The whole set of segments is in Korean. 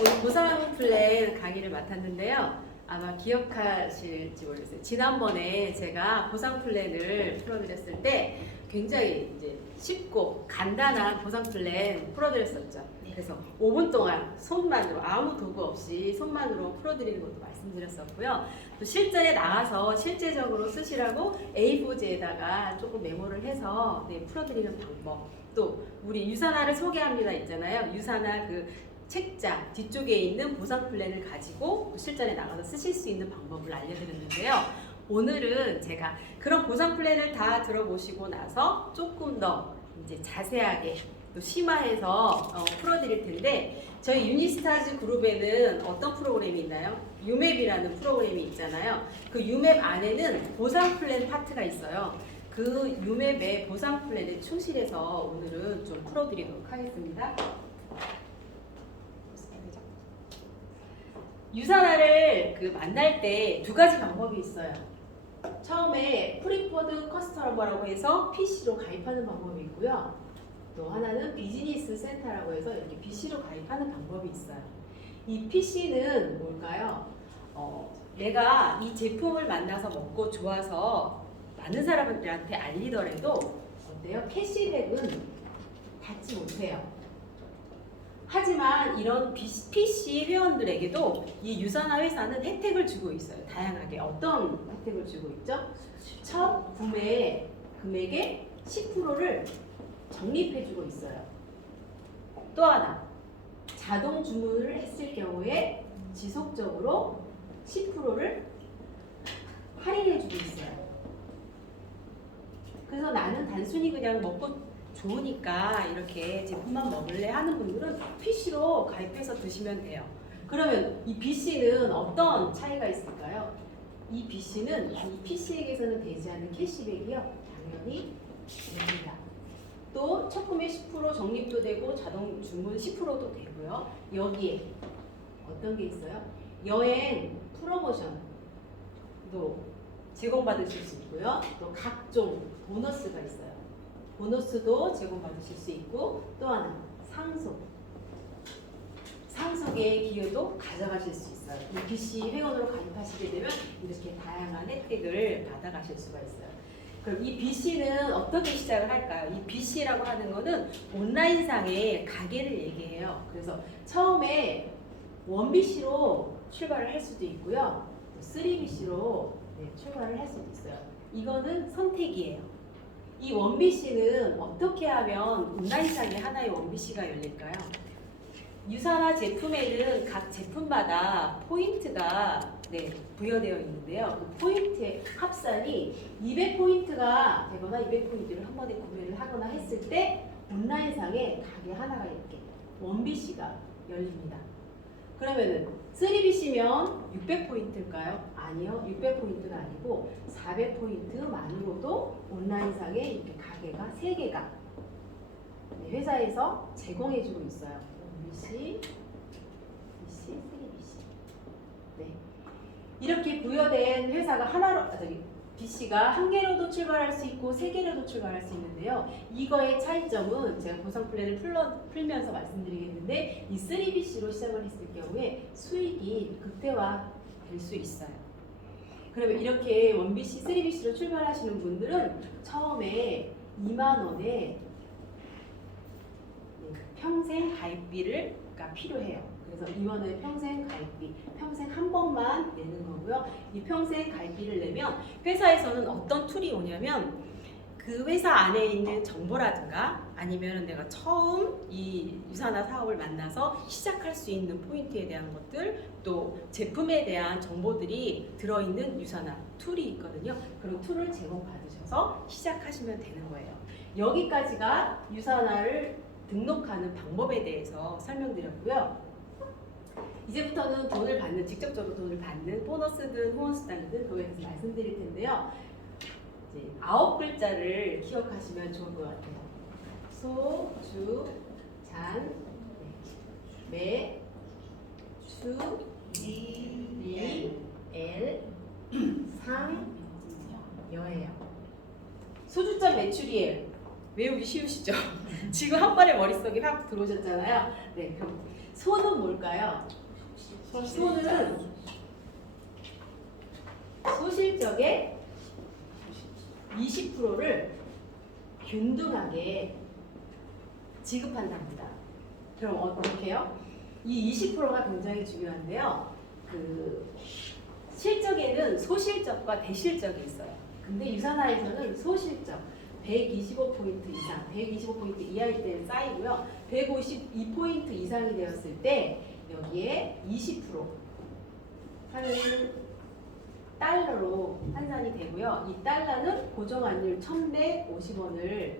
오늘 보상 플랜 강의를 맡았는데요. 아마 기억하실지 모르겠어요. 지난번에 제가 보상 플랜을 풀어드렸을 때 굉장히 이제 쉽고 간단한 보상 플랜 풀어드렸었죠. 그래서 5분 동안 손만으로 아무 도구 없이 손만으로 풀어드리는 것도 말씀드렸었고요. 또 실전에 나가서 실제적으로 쓰시라고 A4지에다가 조금 메모를 해서 풀어드리는 방법. 또 우리 유산화를 소개합니다 있잖아요. 유산화 그 책자 뒤쪽에 있는 보상 플랜을 가지고 실전에 나가서 쓰실 수 있는 방법을 알려드렸는데요. 오늘은 제가 그런 보상 플랜을 다 들어보시고 나서 조금 더 이제 자세하게 또 심화해서 풀어드릴 텐데, 저희 유니스타즈 그룹에는 어떤 프로그램이 있나요? 유맵이라는 프로그램이 있잖아요. 그 유맵 안에는 보상 플랜 파트가 있어요. 그 유맵의 보상 플랜에 충실해서 오늘은 좀 풀어드리도록 하겠습니다. 유산화를 만날 때 두 가지 방법이 있어요. 처음에 프리퍼드 커스터머라고 해서 PC로 가입하는 방법이 있고요. 또 하나는 비즈니스 센터라고 해서 이렇게 BC로 가입하는 방법이 있어요. 이 PC는 뭘까요? 내가 이 제품을 만나서 먹고 좋아서 많은 사람들한테 알리더라도 어때요? 캐시백은 받지 못해요. 하지만 이런 PC 회원들에게도 이 유산화 회사는 혜택을 주고 있어요. 다양하게. 어떤 혜택을 주고 있죠? 첫 구매 금액의 10%를 적립해주고 있어요. 또 하나, 자동 주문을 했을 경우에 지속적으로 10%를 할인해주고 있어요. 그래서 나는 단순히 그냥 먹고 좋으니까 이렇게 제품만 먹을래 하는 분들은 PC로 가입해서 드시면 돼요. 그러면 이 BC는 어떤 차이가 있을까요? 이 BC는 이 PC에게서는 되지 않는 캐시백이요. 당연히 됩니다. 또 첫 구매 10% 적립도 되고 자동 주문 10%도 되고요. 여기에 어떤 게 있어요? 여행 프로모션도 제공받으실 수 있고요. 또 각종 보너스가 있어요. 보너스도 제공받으실 수 있고, 또 하나 상속의 기회도 가져가실 수 있어요. 이 BC 회원으로 가입하시게 되면 이렇게 다양한 혜택을 받아가실 수가 있어요. 그럼 이 BC는 어떻게 시작을 할까요? 이 BC라고 하는 거는 온라인상의 가게를 얘기해요. 그래서 처음에 1BC로 출발을 할 수도 있고요. 3BC로 출발을 할 수도 있어요. 이거는 선택이에요. 이 1BC는 어떻게 하면 온라인상에 하나의 1BC가 열릴까요? 유산화 제품에는 각 제품마다 포인트가 부여되어 있는데요. 그 포인트의 합산이 200포인트가 되거나 200포인트를 한 번에 구매를 하거나 했을 때 온라인상에 가게 하나가 이렇게 1BC가 열립니다. 그러면은 3BC면 600포인트일까요? 아니요. 600포인트가 아니고 400포인트만으로도 온라인상에 이렇게 가게가 3개가 회사에서 제공해주고 있어요. BC, BC, 3BC. 이렇게 부여된 회사가 BC가 한 개로도 출발할 수 있고 3개로도 출발할 수 있는데요. 이거의 차이점은 제가 보상 플랜을 풀면서 말씀드리겠는데, 이 3BC로 시작을 했을 경우에 수익이 극대화될 수 있어요. 그러면 이렇게 1BC, 3BC로 출발하시는 분들은 처음에 2만 원의 평생 가입비가 필요해요. 그래서 2만 원의 평생 가입비, 평생 한 번만 내는 거고요. 이 평생 가입비를 내면 회사에서는 어떤 툴이 오냐면, 그 회사 안에 있는 정보라든가 아니면 내가 처음 이 유산화 사업을 만나서 시작할 수 있는 포인트에 대한 것들, 또 제품에 대한 정보들이 들어있는 유산화 툴이 있거든요. 그런 툴을 제공받으셔서 시작하시면 되는 거예요. 여기까지가 유산화를 등록하는 방법에 대해서 설명드렸고요. 이제부터는 직접적으로 돈을 받는 보너스든 후원수당이든 그거에 대해서 말씀드릴 텐데요. 이제 9글자를 기억하시면 좋을 것 같아요. 소, 주, 잔, 매, 추, 리, 엘, 상, 여예요. 소주잔 매출이에요. 외우기 쉬우시죠? 지금 한 번에 머릿속에 확 들어오셨잖아요. 네, 그럼 소는 뭘까요? 소는 소실적의 20%를 균등하게 지급한답니다. 그럼 어떻게요? 이 20%가 굉장히 중요한데요. 그 실적에는 소실적과 대실적이 있어요. 근데 유산화에서는 소실적 125포인트 이상, 125포인트 이하일 때는 쌓이고요. 152포인트 이상이 되었을 때 여기에 20% 하는 달러로 환산이 되고요. 이 달러는 고정환율 1,150원을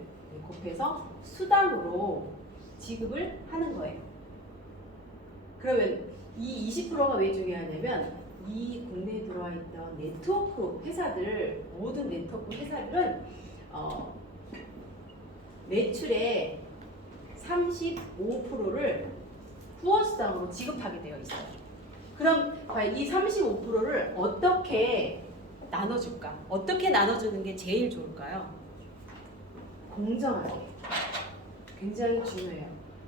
곱해서 수당으로 지급을 하는 거예요. 그러면 이 20%가 왜 중요하냐면 이 국내에 들어와 있던 네트워크 회사들, 모든 네트워크 회사들은 매출의 35%를 후원수당으로 지급하게 되어 있어요. 그럼 과연 이 35%를 어떻게 나눠줄까? 어떻게 나눠주는 게 제일 좋을까요? 공정하게. 굉장히 중요해요.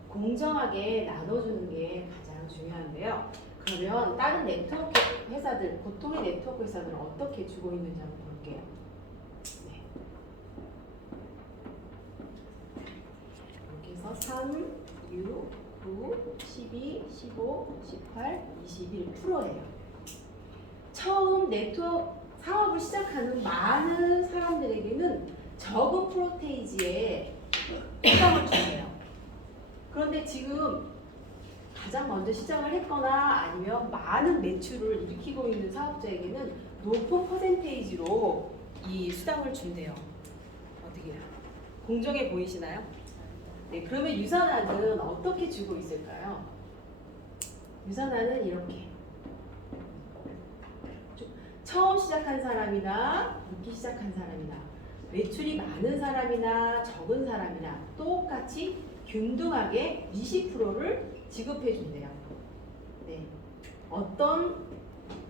공정하게 나눠주는 게 가장 중요한데요. 그러면 다른 네트워크 회사들, 보통의 네트워크 회사들은 어떻게 주고 있는지 한번 볼게요. 네. 여기서 3, 6, 9, 12, 15, 18, 21%예요. 처음 네트워크 사업을 시작하는 많은 사람들에게는 저그 프로테이지에 수당을 주세요. 그런데 지금 가장 먼저 시작을 했거나 아니면 많은 매출을 일으키고 있는 사업자에게는 높은 퍼센테이지로 이 수당을 준대요. 어떻게 해요? 공정해 보이시나요? 네, 그러면 유산화는 어떻게 주고 있을까요? 유산화는 이렇게 처음 시작한 사람이나 늦게 시작한 사람이나 매출이 많은 사람이나 적은 사람이나 똑같이 균등하게 20%를 지급해 준대요. 네. 어떤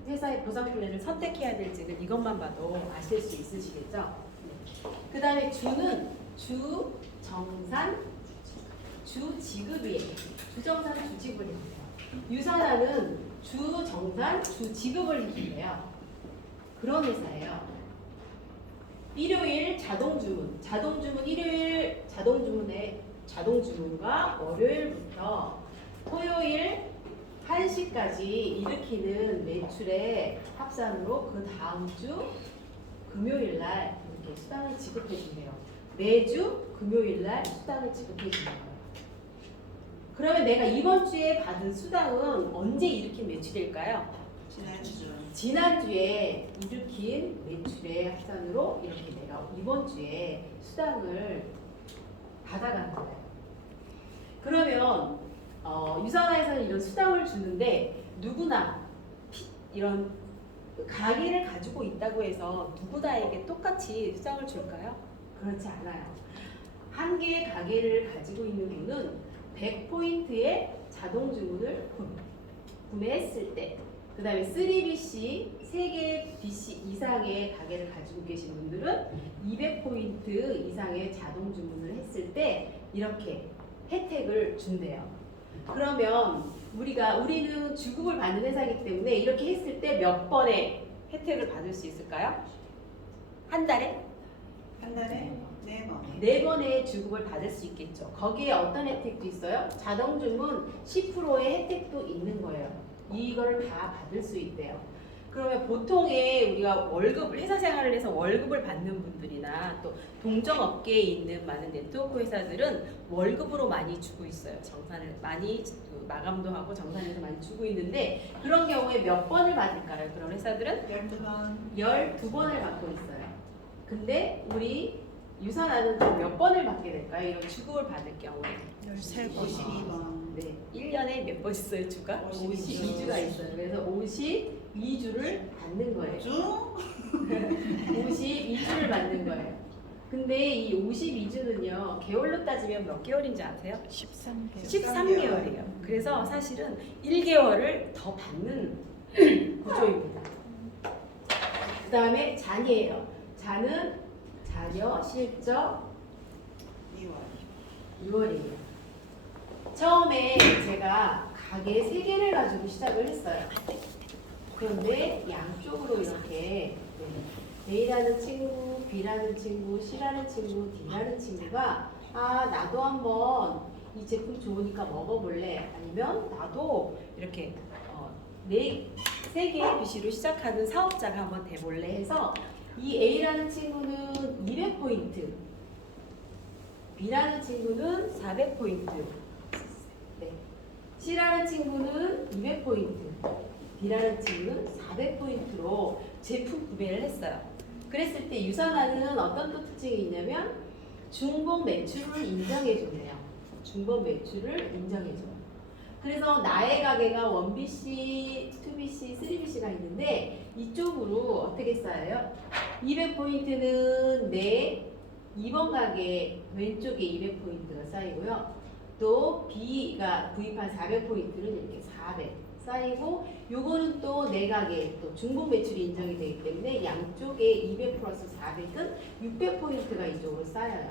회사의 보상 플랜을 선택해야 될지는 이것만 봐도 아실 수 있으시겠죠? 네. 그 다음에 주는 주, 정산, 주 지급이에요. 주정산, 주지급을 해주세요. 유산화는 주, 정산, 주 지급을 해준대요. 그런 회사예요. 일요일 자동주문, 일요일 자동주문과 월요일부터 토요일 1시까지 일으키는 매출의 합산으로 그 다음 주 금요일 날 이렇게 수당을 지급해 준대요. 매주 금요일 날 수당을 지급해 주는 거예요. 그러면 내가 이번 주에 받은 수당은 언제 일으킨 매출일까요? 지난주에 일으킨 매출의 합산으로 이렇게 내가 이번 주에 수당을 받아가는 거예요. 그러면 유산화에서는 이런 수당을 주는데 누구나 이런 가게를 가지고 있다고 해서 누구나에게 똑같이 수당을 줄까요? 그렇지 않아요. 한 개의 가게를 가지고 있는 분은 100포인트의 자동 주문을 구매했을 때, 그 다음에 3BC, 3개 BC 이상의 가게를 가지고 계신 분들은 200포인트 이상의 자동 주문을 했을 때 이렇게 혜택을 준대요. 그러면 우리는 주급을 받는 회사이기 때문에 이렇게 했을 때 몇 번의 혜택을 받을 수 있을까요? 한 달에? 한 달에 4번. 4번의 주급을 받을 수 있겠죠. 거기에 어떤 혜택도 있어요? 자동 주문 10%의 혜택도 있는 거예요. 이걸 다 받을 수 있대요. 그러면 보통의 우리가 회사 생활을 해서 월급을 받는 분들이나 또 동종업계에 있는 많은 네트워크 회사들은 월급으로 많이 주고 있어요. 정산을 많이 마감도 하고 정산해서 많이 주고 있는데 그런 경우에 몇 번을 받을까요? 그런 회사들은 12번. 12번을 받고 있어요. 근데 우리 유산화는 몇 번을 받게 될까요? 이런 주급을 받을 경우에 13번. 52번. 네, 1년에 몇 번 있어요, 주가? 52 52주가 있어요. 그래서 52주를 받는 거예요. 주? 52주를 받는 거예요. 근데 이 52주는요, 개월로 따지면 몇 개월인지 아세요? 13개월. 13개월이에요. 그래서 사실은 1개월을 더 받는 구조입니다. 그 다음에 잔이에요. 잔은 자녀, 실적, 2월. 6월이에요. 처음에 제가 가게 3개를 가지고 시작을 했어요. 그런데 양쪽으로 이렇게 A라는 친구, B라는 친구, C라는 친구, D라는 친구가 나도 한번 이 제품 좋으니까 먹어볼래. 아니면 나도 이렇게 3개의 BC로 시작하는 사업자가 한번 돼볼래 해서 이 A라는 친구는 200포인트, B라는 친구는 400포인트, C라는 친구는 200포인트, D라는 친구는 400포인트로 제품 구매를 했어요. 그랬을 때 유산화는 어떤 또 특징이 있냐면 중복 매출을 인정해주네요. 중복 매출을 인정해줘요. 그래서 나의 가게가 1BC, 2BC, 3BC가 있는데 이쪽으로 어떻게 쌓여요? 200포인트는 내 2번 가게 왼쪽에 200포인트가 쌓이고요. 또 B가 구입한 400포인트는 이렇게 400 쌓이고 요거는 또 내 가게 또 중복 매출이 인정이 되기 때문에 양쪽에 200 플러스 400은 600포인트가 이쪽으로 쌓여요.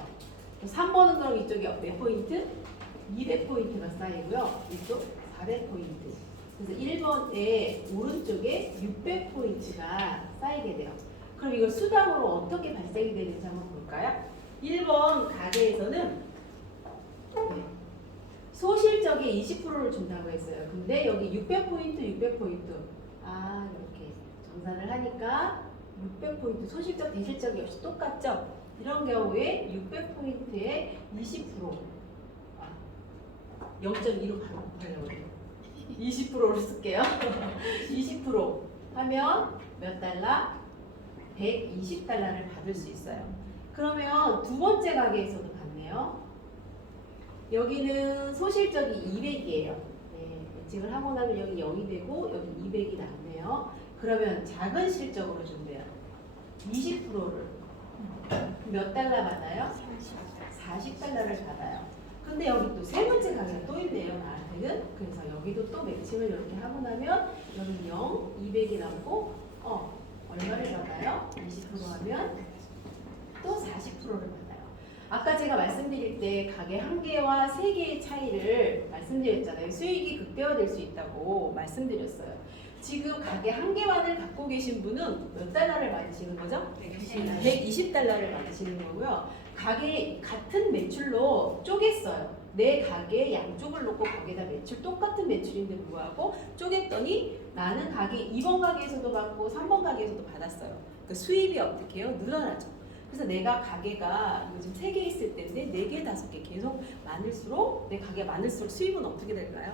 3번은 그럼 이쪽에 몇 포인트? 200포인트가 쌓이고요. 이쪽 400포인트. 그래서 1번에 오른쪽에 600포인트가 쌓이게 돼요. 그럼 이걸 수당으로 어떻게 발생이 되는지 한번 볼까요? 1번 가게에서는 소실적의 20%를 준다고 했어요. 근데 여기 600포인트, 600포인트. 이렇게 정산을 하니까 600포인트, 소실적, 대실적이 없이 똑같죠? 이런 경우에 600포인트에 20%. 0.2로 가려고 해요. 20%로 쓸게요. 20% 하면 몇 달러? 120달러를 받을 수 있어요. 그러면 두 번째 가게에서도 받네요. 여기는 소실적이 200이에요. 매칭을 하고 나면 여기 0이 되고 여기 200이 남네요. 그러면 작은 실적으로 준대요. 20%를 몇 달러 받아요? 40달러를 받아요. 근데 여기 또 세 번째 가게가 또 있네요. 나한테는. 그래서 여기도 또 매칭을 이렇게 하고 나면 여기 0, 200이 남고 얼마를 받아요? 20% 하면 또 40%를 받아요. 아까 제가 말씀드릴 때 가게 1개와 3개의 차이를 말씀드렸잖아요. 수익이 극대화될 수 있다고 말씀드렸어요. 지금 가게 1개만을 갖고 계신 분은 몇 달러를 받으시는 거죠? 120달러를 받으시는 거고요. 가게 같은 매출로 쪼갰어요. 내 가게 양쪽을 놓고 거기다 매출 똑같은 매출인데 불구하고 쪼갰더니 나는 가게 2번 가게에서도 받고 3번 가게에서도 받았어요. 그 수입이 어떻게 해요? 늘어나죠. 그래서 내가 가게가 요즘 3개 있을 때인데 4개, 5개 계속 많을수록 내 가게가 많을수록 수입은 어떻게 될까요?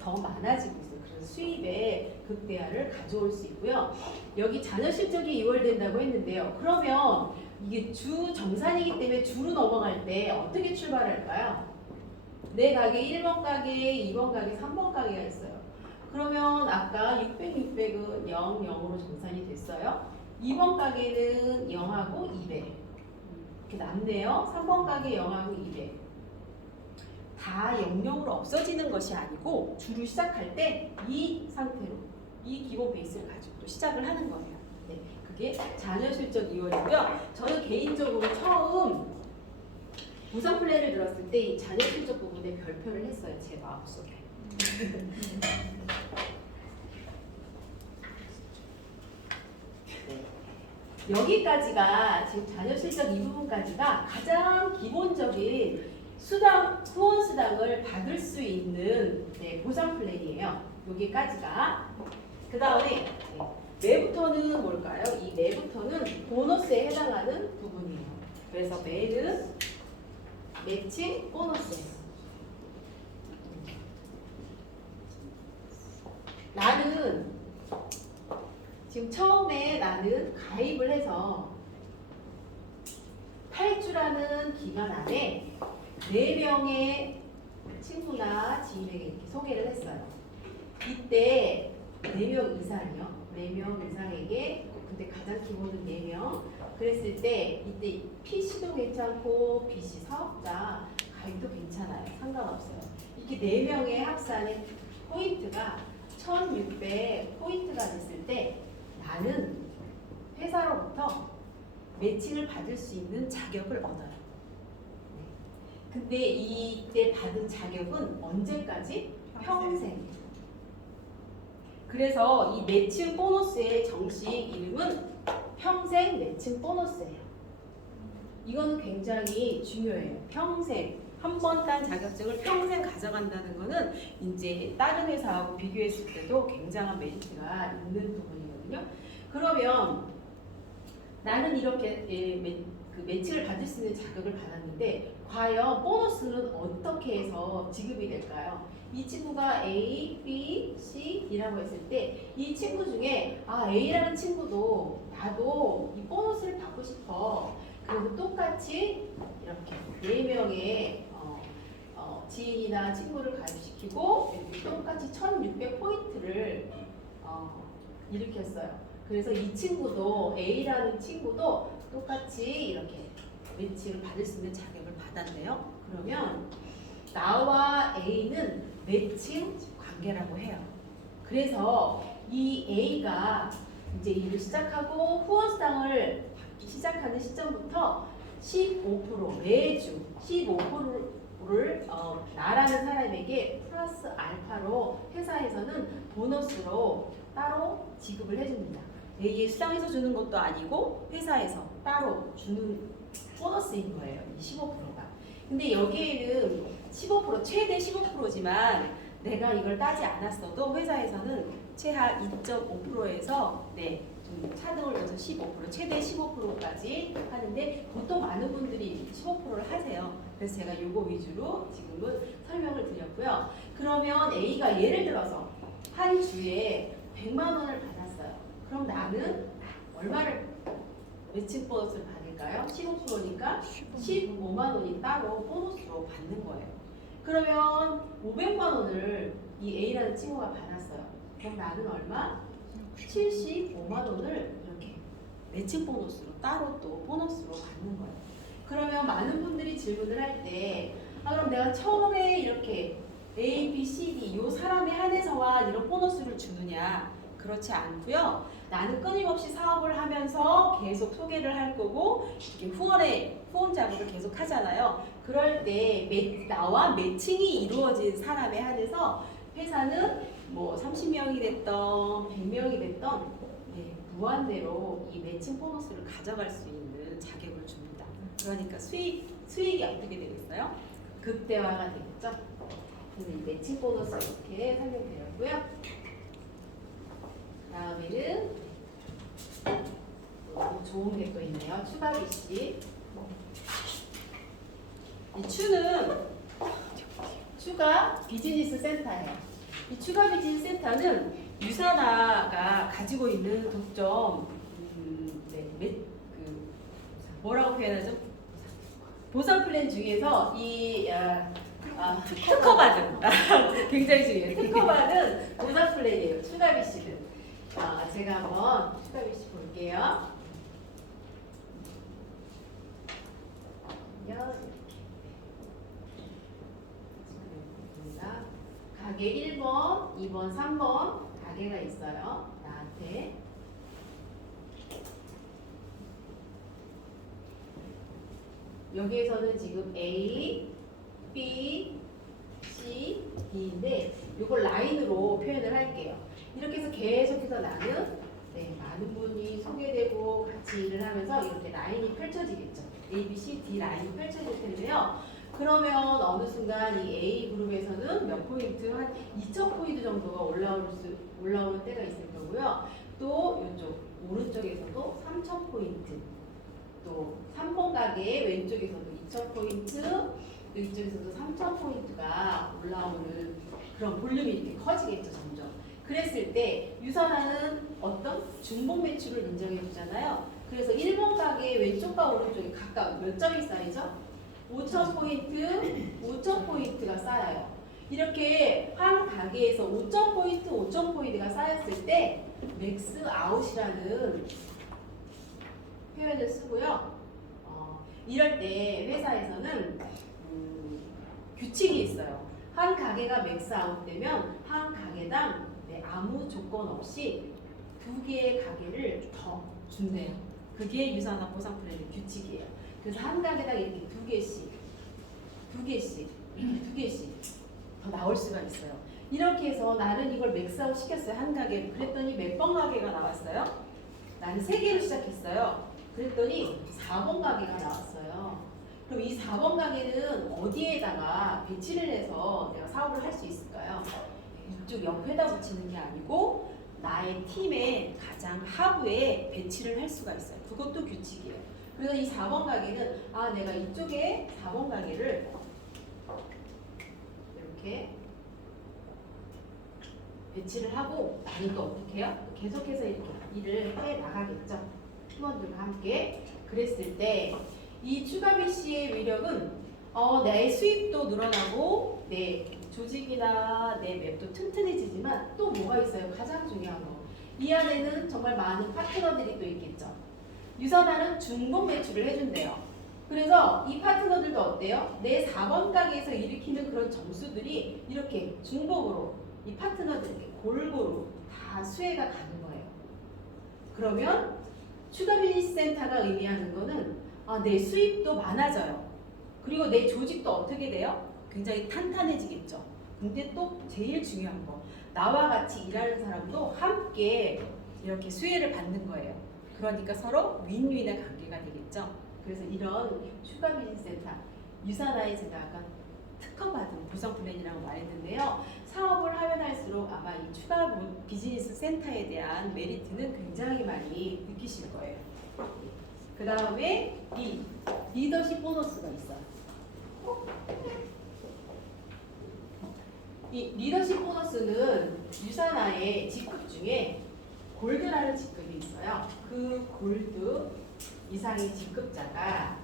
더 많아지고 있어요. 그래서 수입의 극대화를 가져올 수 있고요. 여기 자녀 실적이 2월 된다고 했는데요. 그러면 이게 주 정산이기 때문에 주로 넘어갈 때 어떻게 출발할까요? 내 가게 1번 가게, 2번 가게, 3번 가게가 있어요. 그러면 아까 600, 600은 0, 0으로 정산이 됐어요. 2번 가게는 0하고 200 이렇게 남네요. 3번 가게 0하고 200 다 0,0으로 없어지는 것이 아니고 주로 시작할 때 이 상태로 이 기본 베이스를 가지고 또 시작을 하는 거예요. 그게 자녀 실적 2월이고요. 저는 개인적으로 처음 보상 플랜을 들었을 때 이 자녀 실적 부분에 별표를 했어요. 제 마음속에. 여기까지가 지금 자녀 실적 이 부분까지가 가장 기본적인 후원 수당을 받을 수 있는 보상 플랜이에요. 여기까지가. 그 다음에 매부터는 뭘까요? 이 매부터는 보너스에 해당하는 부분이에요. 그래서 매는 매칭 보너스예요. 나는 지금 처음에 나는 가입을 해서 8주라는 기간 안에 4명의 친구나 지인에게 이렇게 소개를 했어요. 이때 4명 이상이요. 4명 이상에게 근데 가장 기본은 4명 그랬을 때 이때 PC도 괜찮고 BC 사업자 가입도 괜찮아요. 상관없어요. 이렇게 4명의 합산의 포인트가 1600 포인트가 됐을 때 나는 회사로부터 매칭을 받을 수 있는 자격을 얻어요. 근데 이때 받은 자격은 언제까지? 평생. 그래서 이 매칭 보너스의 정식 이름은 평생 매칭 보너스예요. 이거는 굉장히 중요해요. 평생. 한 번 딴 자격증을 평생 가져간다는 거는 이제 다른 회사하고 비교했을 때도 굉장한 메리트가 있는 부분이거든요. 그러면 나는 이렇게 그 매칭을 받을 수 있는 자격을 받았는데 과연 보너스는 어떻게 해서 지급이 될까요? 이 친구가 A, B, C이라고 했을 때 이 친구 중에 A라는 친구도 나도 이 보너스를 받고 싶어. 그래서 똑같이 이렇게 4명의 지인이나 친구를 가입시키고 똑같이 1600포인트를 일으켰어요. 그래서 이 친구도 A라는 친구도 똑같이 이렇게 매칭을 받을 수 있는 자격을 받았네요. 그러면 나와 A는 매칭 관계라고 해요. 그래서 이 A가 이제 일을 시작하고 후원상을 받기 시작하는 시점부터 15% 매주 15%를 나라는 사람에게 플러스 알파로 회사에서는 보너스로 따로 지급을 해줍니다. 이게 수당에서 주는 것도 아니고 회사에서 따로 주는 보너스인 거예요. 이 15%가. 근데 여기에는 15% 최대 15%지만 내가 이걸 따지 않았어도 회사에서는 최하 2.5%에서 좀 차등을 줘서 15% 최대 15%까지 하는데 보통 많은 분들이 15%를 하세요. 그래서 제가 이거 위주로 지금은 설명을 드렸고요. 그러면 A가 예를 들어서 한 주에 100만 원을 받았어요. 그럼 나는 얼마를 매칭 보너스를 받을까요? 15%니까 15만 원이 따로 보너스로 받는 거예요. 그러면 500만 원을 이 A라는 친구가 받았어요. 그럼 나는 얼마? 75만 원을 이렇게 매칭 보너스로 따로 또 보너스로 받는 거예요. 그러면 많은 분들이 질문을 할 때 그럼 내가 처음에 이렇게 A, B, C, D 이 사람에 한해서만 이런 보너스를 주느냐? 그렇지 않고요. 나는 끊임없이 사업을 하면서 계속 소개를 할 거고 이렇게 후원 작업을 계속 하잖아요. 그럴 때 나와 매칭이 이루어진 사람에 한해서 회사는 뭐 30명이 됐던 100명이 됐던 무한대로 이 매칭 보너스를 가져갈 수 있는 자격을 줍니다. 그러니까 수익이 어떻게 되겠어요? 극대화가 되겠죠. 그래서 이 매칭 보너스 이렇게 설명드렸고요. 다음에는 너무 좋은 게 또 있네요. 추가 비시. 이 추가 비즈니스 센터예요. 이 추가 비즈니스 센터는 유산화가 가지고 있는 독점, 뭐라고 표현하죠? 보상 플랜 중에서 이 특허받은 굉장히 중요해요. 특허받은 보상 플랜이에요. 추가 비시는. 제가 한번 추가 비시 볼게요. 가게 1번, 2번, 3번 가게가 있어요. 나한테. 여기에서는 지금 A, B, C, D인데 이걸 라인으로 표현을 할게요. 이렇게 해서 계속해서 나는 많은 분이 소개되고 같이 일을 하면서 이렇게 라인이 펼쳐지겠죠. A, B, C, D 라인이 펼쳐질 텐데요. 그러면 어느 순간 이 A 그룹에서는 몇 포인트, 한 2,000포인트 정도가 올라오는 때가 있을 거고요. 또 이쪽 오른쪽에서도 3,000포인트, 또 3번 가게 왼쪽에서도 2,000포인트, 이쪽에서도 3,000포인트가 올라오는 그런 볼륨이 이렇게 커지겠죠, 점점. 그랬을 때 유산화는 어떤 중복 매출을 인정해 주잖아요. 그래서 1번 가게 왼쪽과 오른쪽이 각각 몇 점이 쌓이죠? 5,000포인트, 5,000포인트가 쌓여요. 이렇게 한 가게에서 5,000포인트, 5,000포인트가 쌓였을 때 맥스 아웃이라는 표현을 쓰고요. 이럴 때 회사에서는 규칙이 있어요. 한 가게가 맥스 아웃 되면 한 가게당 아무 조건 없이 2개의 가게를 더 준대요. 그게 유산화 보상 플랜의 규칙이에요. 그래서 한 가게당 이렇게 2개씩 두 개씩 이렇게 두 개씩 더 나올 수가 있어요. 이렇게 해서 나는 이걸 맥스아웃 시켰어요. 한 가게. 그랬더니 몇 번 가게가 나왔어요? 나는 3개로 시작했어요. 그랬더니 4번 가게가 나왔어요. 그럼 이 4번 가게는 어디에다가 배치를 해서 내가 사업을 할 수 있을까요? 이쪽 옆에다 붙이는 게 아니고 나의 팀의 가장 하부에 배치를 할 수가 있어요. 그것도 규칙이에요. 그래서 이 4번 가게는 내가 이쪽에 4번 가게를 이렇게 배치를 하고 나는 또 어떻게 해요? 계속해서 이렇게 일을 해 나가겠죠. 팀원들과 함께. 그랬을 때 이 추가 BC의 위력은 내 수입도 늘어나고 내 조직이나 내 맵도 튼튼해지지만 또 뭐가 있어요? 가장 중요한 거. 이 안에는 정말 많은 파트너들이 또 있겠죠. 유선화는 중복 매출을 해준대요. 그래서 이 파트너들도 어때요? 내 4번 가게에서 일으키는 그런 점수들이 이렇게 중복으로 이 파트너들에게 골고루 다 수혜가 가는 거예요. 그러면 추가 비즈니스 센터가 의미하는 거는 내 수입도 많아져요. 그리고 내 조직도 어떻게 돼요? 굉장히 탄탄해지겠죠. 근데 또 제일 중요한 거, 나와 같이 일하는 사람도 함께 이렇게 수혜를 받는 거예요. 그러니까 서로 윈윈의 관계가 되겠죠. 그래서 이런 추가 비즈니스 센터, 유산화에 제가 아까 특허받은 보상 플랜이라고 말했는데요. 사업을 하면 할수록 아마 이 추가 비즈니스 센터에 대한 메리트는 굉장히 많이 느끼실 거예요. 그 다음에 이 리더십 보너스가 있어요. 이 리더십 보너스는 유산화의 직급 중에 골드라는 직급이 있어요. 그 골드 이상의 직급자가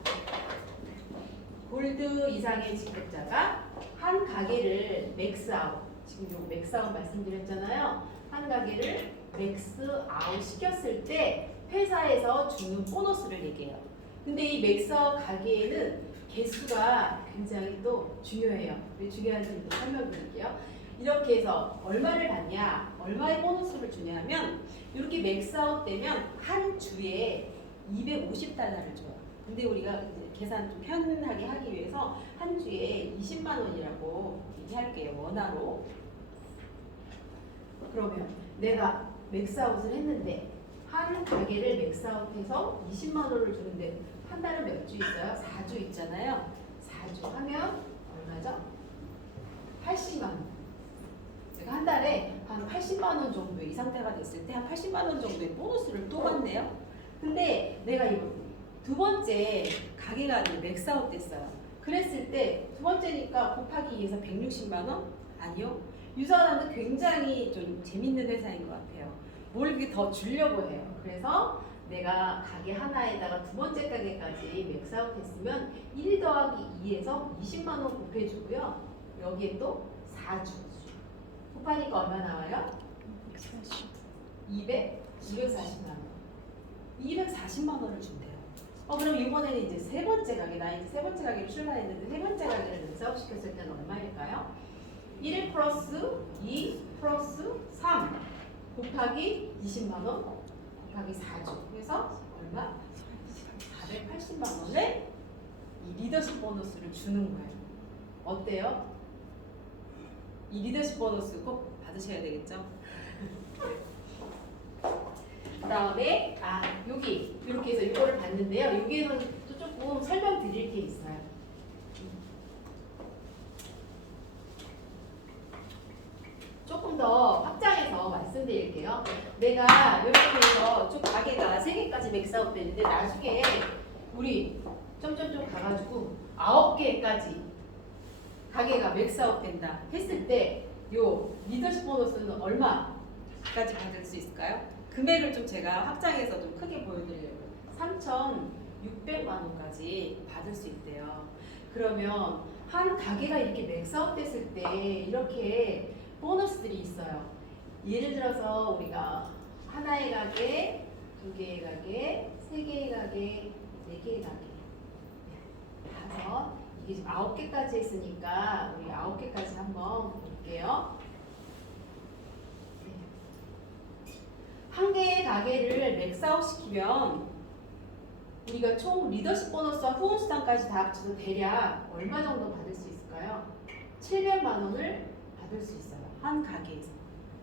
한 가게를 맥스아웃, 지금 요 맥스아웃 말씀드렸잖아요. 한 가게를 맥스아웃 시켰을 때 회사에서 주는 보너스를 얘기해요. 근데 이 맥스아웃 가게에는 개수가 굉장히 또 중요해요. 왜 중요한지 또 설명드릴게요. 이렇게 해서 얼마를 받냐, 얼마의 보너스를 주냐 하면 이렇게 맥스아웃 되면 한 주에 250달러를 줘요. 근데 우리가 이제 계산 좀 편하게 하기 위해서 한 주에 20만 원이라고 얘기할게요. 원화로. 그러면 내가 맥스아웃을 했는데 한 가게를 맥스아웃해서 20만 원을 주는데 한 달은 몇 주 있어요? 4주 있잖아요. 4주 하면 얼마죠? 80만 원. 내가 한 달에 한 80만 원 정도 이 상태가 됐을 때 한 80만 원 정도의 보너스를 또 받네요. 근데 내가 이거 두 번째 가게가 맥스아웃 됐어요. 그랬을 때 두 번째니까 곱하기 2에서 160만 원? 아니요. 유산화는 굉장히 좀 재밌는 회사인 것 같아요. 뭘 이렇게 더 주려고 해요. 그래서 내가 가게 하나에다가 두 번째 가게까지 맥스아웃 했으면 1 더하기 2에서 20만 원 곱해주고요. 여기에 또 4주 곱하니까 얼마 나와요? 240만 원. 240만 원을 준대요. 그럼 이번에는 이제 세 번째 가게, 나 이제 세 번째 가게를 출발했는데 세 번째 가게를 맥스아웃 시켰을 때는 얼마일까요? 1 플러스 2 플러스 3 곱하기 20만 원 곱하기 4주. 그래서 얼마? 480만 원을 이 리더십 보너스를 주는 거예요. 어때요? 이 리더십 보너스 꼭 받으셔야 되겠죠? 그 다음에 여기 이렇게 해서 이거를 봤는데요. 여기에는 또 조금 설명드릴 게 있어요. 조금 더 확장해서 말씀드릴게요. 내가 이렇게 해서 쭉 가게가 3개까지 맥스아웃 되는데 나중에 우리 점점점 가가지고 9개까지 가게가 맥스아웃 된다 했을 때 요 리더십 보너스는 얼마까지 받을 수 있을까요? 금액을 좀 제가 확장해서 좀 크게 보여드리려고요. 3,600만 원까지 받을 수 있대요. 그러면 한 가게가 이렇게 맥스아웃 됐을 때 이렇게 보너스들이 있어요. 예를 들어서 우리가 하나의 가게, 두 개의 가게, 세 개의 가게, 네 개의 가게, 5, 이게 지금 9개까지 했으니까 우리 9개까지 한번 볼게요. 한 개의 가게를 맥스아웃 시키면 우리가 총 리더십 보너스와 후원 수당까지 다 합쳐서 대략 얼마 정도 받을 수 있을까요? 700만 원을 받을 수 있어요. 한 가게에서.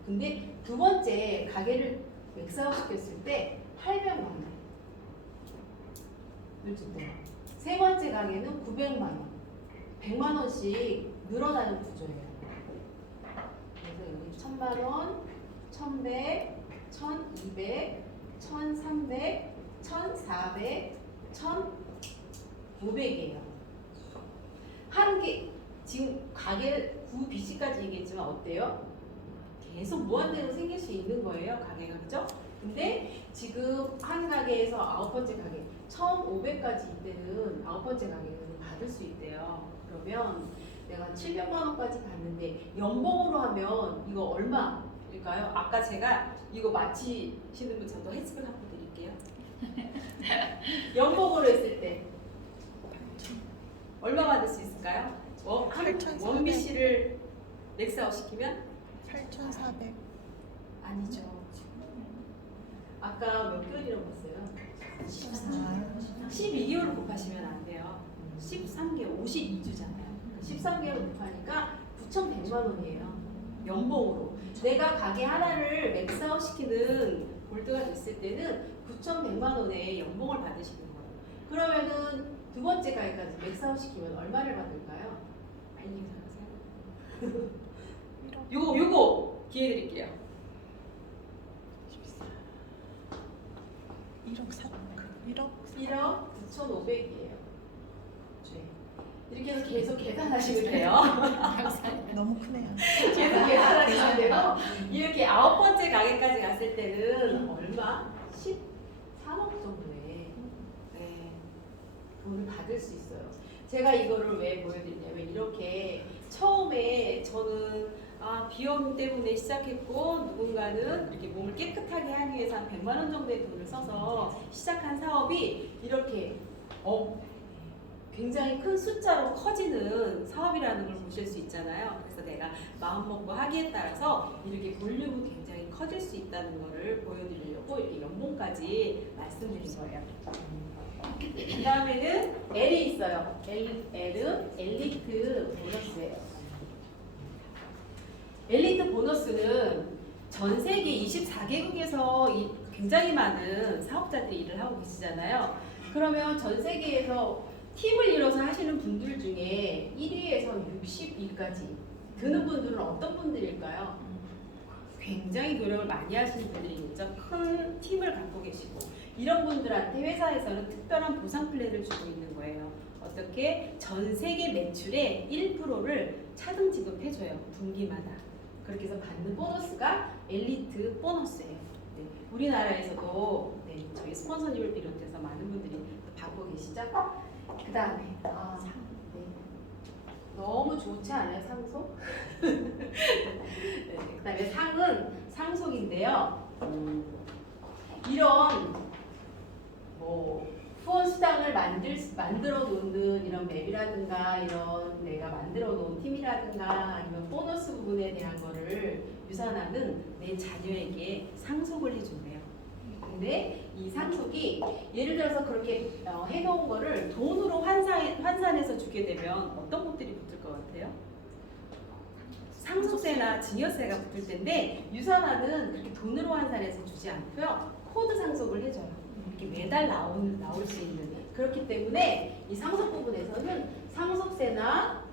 근데 두 번째 가게를 맥스아웃 시켰을 때 800만 원을 준대요. 세 번째 가게는 900만 원, 100만 원씩 늘어나는 구조예요. 그래서 여기 1000만 원, 1100, 1200, 1300, 1400, 1500이에요. 한 개, 지금 가게 구 BC까지 얘기했지만 어때요? 계속 무한대로 생길 수 있는 거예요, 가게가. 그죠? 근데 지금 한 가게에서 아홉 번째 가게 1500까지 이때는 아홉 번째 가게는 받을 수 있대요. 그러면 내가 700만 원까지 받는데 연봉으로 하면 이거 얼마일까요? 아까 제가 이거 마치시는 분 저도 혜택을 한번 드릴게요. 연봉으로 했을 때 얼마 받을 수 있을까요? 원비씨를 맥스아웃 시키면 8,400. 아니죠. 아까 몇 개월이라고 했어요? 12개월 곱하시면 안 돼요. 13개월, 52주잖아요. 13개월 곱하니까 9,100만 원이에요. 연봉으로. 내가 가게 하나를 맥스아웃 시키는 골드가 됐을 때는 9,100만 원의 연봉을 받으시는 거예요. 그러면은 두 번째 가게까지 맥스아웃 시키면 얼마를 받을까요? 빨리 계산하세요. 요거 기회 드릴게요. 1억 4. 1억 1억 9,500이에요. 이렇게 해서 계속 계산하시면 돼요. 너무 크네요. 계속 계산하시면 되고 이렇게 아홉 번째 가게까지 갔을 때는 얼마? 13억 정도의 돈을 받을 수 있어요. 제가 이거를 왜 보여드리냐면 이렇게 처음에 저는 비염 때문에 시작했고 누군가는 이렇게 몸을 깨끗하게 하기 위해서 한 100만 원 정도의 돈을 써서 시작한 사업이 이렇게 굉장히 큰 숫자로 커지는 사업이라는 걸 보실 수 있잖아요. 그래서 내가 마음먹고 하기에 따라서 이렇게 볼륨이 굉장히 커질 수 있다는 거를 보여드리려고 이렇게 연봉까지 말씀드린 거예요. 그 다음에는 L이 있어요. L은 엘리트 보너스예요. 엘리트 보너스는 전 세계 24개국에서 굉장히 많은 사업자들이 일을 하고 계시잖아요. 그러면 전 세계에서 팀을 이뤄서 하시는 분들 중에 1위에서 60위까지 드는 분들은 어떤 분들일까요? 굉장히 노력을 많이 하시는 분들이겠죠. 큰 팀을 갖고 계시고 이런 분들한테 회사에서는 특별한 보상 플랜을 주고 있는 거예요. 어떻게? 전 세계 매출의 1%를 차등 지급해줘요. 분기마다. 그렇게 해서 받는 보너스가 엘리트 보너스예요. 네. 우리나라에서도 저희 스폰서님을 비롯해서 많은 분들이 받고 계시죠? 그 다음에 너무 좋지 않아요, 상속? 그 다음에 상은 상속인데요. 이런 후원 수당을 만들어 놓는 이런 맵이라든가 이런 내가 만들어 놓은 팀이라든가 아니면 보너스 부분에 대한 거를 유산하는 내 자녀에게 상속을 해준대요. 근데 이 상속이 예를 들어서 그렇게 해놓은 거를 돈으로 환산해서 주게 되면 어떤 것들이 붙을 것 같아요? 상속세나 증여세가 붙을 텐데 유산화는 그렇게 돈으로 환산해서 주지 않고요. 코드 상속을 해줘요. 이렇게 매달 나올 수 있는. 그렇기 때문에 이 상속 부분에서는 상속세나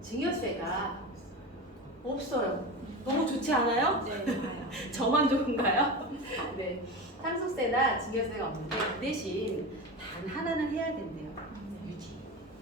증여세가 없어요. 너무 좋지 않아요? 네. 저만 좋은가요? 네. 상속세나 증여세가 없는데 그 대신 단 하나는 해야 된대요. 유지.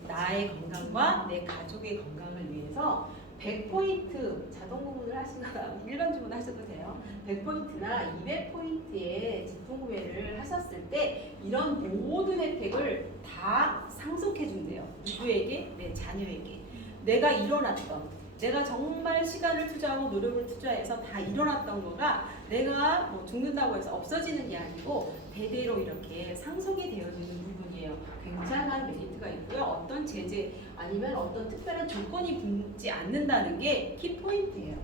나의 건강과 내 가족의 건강을 위해서 100포인트 자동 구분을 하시거나 일반 주문 하셔도 돼요. 100포인트나 200포인트의 제품 구매를 하셨을 때 이런 모든 혜택을 다 상속해 준대요. 누구에게? 내 자녀에게. 내가 일어났던 내가 정말 시간을 투자하고 노력을 투자해서 다 일어났던 거가 내가 죽는다고 해서 없어지는 게 아니고 대대로 이렇게 상속이 되어지는 부분이에요. 굉장한 메리트가 있고요. 어떤 제재 아니면 어떤 특별한 조건이 붙지 않는다는 게 키포인트예요.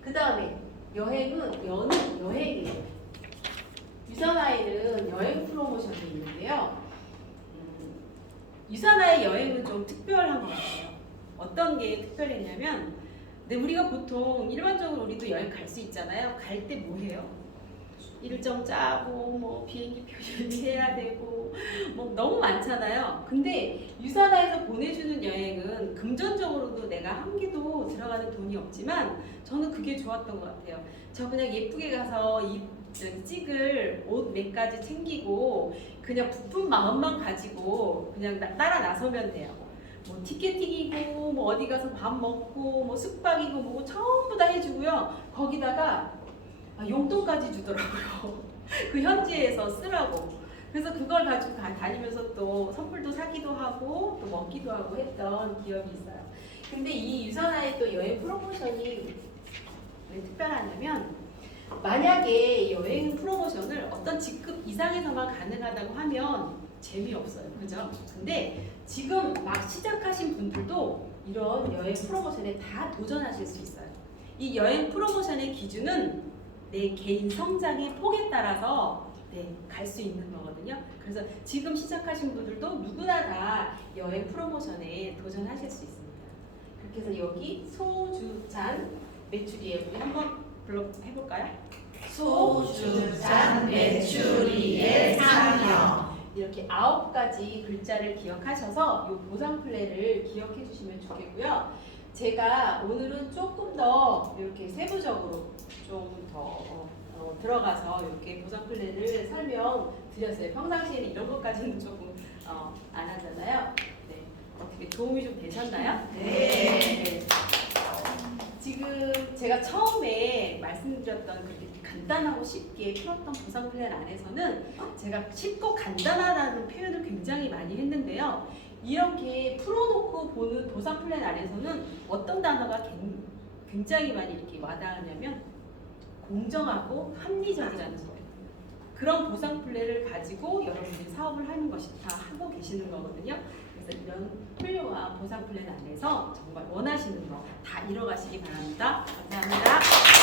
그 다음에 여행은 여행이에요. 유산하에는 여행 프로모션이 있는데요. 유산하의 여행은 좀 특별한 것 같아요. 어떤 게 특별했냐면, 근데 우리가 보통 일반적으로 우리도 여행 갈 수 있잖아요. 갈 때 뭐 해요? 일정 짜고 뭐 비행기 표 준비해야 되고 뭐 너무 많잖아요. 근데 유산하에서 보내주는 여행은 금전적으로도 내가 한 개도 들어가는 돈이 없지만 저는 그게 좋았던 것 같아요. 저 그냥 예쁘게 가서 찍을 옷 몇 가지 챙기고 그냥 부푼 마음만 가지고 그냥 따라 나서면 돼요. 뭐 티켓팅이고 뭐 어디 가서 밥 먹고 뭐 숙박이고 뭐고 전부 다 해주고요. 거기다가 용돈까지 주더라고요. 그 현지에서 쓰라고. 그래서 그걸 가지고 다니면서 또 선물도 사기도 하고 또 먹기도 하고 했던 기억이 있어요. 근데 이 유산하의 또 여행 프로모션이 왜 특별하냐면, 만약에 여행 프로모션을 어떤 직급 이상에서만 가능하다고 하면 재미없어요. 그죠? 근데 지금 막 시작하신 분들도 이런 여행 프로모션에 다 도전하실 수 있어요. 이 여행 프로모션의 기준은 내 개인 성장의 폭에 따라서 갈 수 있는 거거든요. 그래서 지금 시작하신 분들도 누구나 다 여행 프로모션에 도전하실 수 있습니다. 그렇게 해서 여기 소주잔 메추리에 우리 한번 해볼까요? 소주잔 메추리에 참여. 이렇게 9가지 글자를 기억하셔서 이 보상 플랜을 기억해 주시면 좋겠고요. 제가 오늘은 조금 더 이렇게 세부적으로 좀 더 들어가서 이렇게 보상 플랜을 설명드렸어요. 평상시에는 이런 것까지는 조금 안 하잖아요. 네. 어떻게 도움이 좀 되셨나요? 네. 지금 제가 처음에 말씀드렸던 그렇게 간단하고 쉽게 풀었던 보상 플랜 안에서는 제가 쉽고 간단하다는 표현을 굉장히 많이 했는데요. 이렇게 풀어놓고 보는 보상 플랜 안에서는 어떤 단어가 굉장히 많이 이렇게 와닿으냐면 공정하고 합리적이라는 거예요. 그런 보상 플랜을 가지고 여러분들이 사업을 하는 것이 다 하고 계시는 거거든요. 그래서 이런 훌륭한 보상 플랜 안에서 정말 원하시는 거 다 이뤄가시기 바랍니다. 감사합니다.